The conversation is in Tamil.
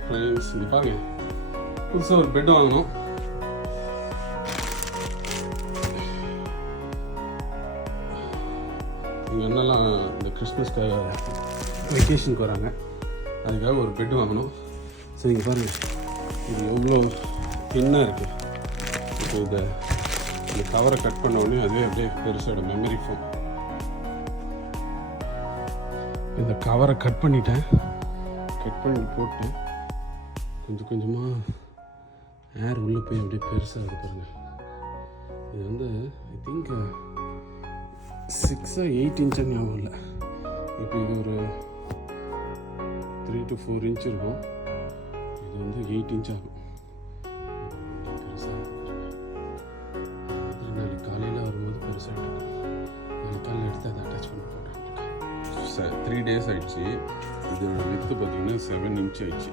ஃப்ரெண்ட்ஸ் இங்கே பாருங்க, புதுசாக ஒரு பெட் வாங்கணும். எங்கள் அண்ணெல்லாம் இந்த கிறிஸ்மஸ்க்காக வெக்கேஷனுக்கு வராங்க, அதுக்காக ஒரு பெட் வாங்கணும். ஸோ இங்கே பாருங்கள், இது எவ்வளோ தின்னாக இருக்குது. இப்போ இந்த கவரை கட் பண்ண உடனே அதுவே அப்படியே பெருசாகிடும். Memory phone. இந்த கவரை கட் பண்ணிட்டேன். கட் பண்ணி போட்டு கொஞ்சம் கொஞ்சமாக ஏர் உள்ளே போய் அப்படியே பெருசாக பாருங்க. இது வந்து ஐ திங்க் 6 or 8 inch ஞாபகம் இல்லை. இப்போ இது ஒரு 3 to 4 inch இருக்கும். இது வந்து 8 inch ஆகும். பெருசாக நாளைக்கு காலையில் வரும்போது பெருசாக இருக்கும். நாளைக்கு காலையில் எடுத்து அதை அட்டாச் பண்ணி போடுறேன். 3 days ஆயிடுச்சு. இதோட வித்து பார்த்தீங்கன்னா 7 inch ஆயிடுச்சு.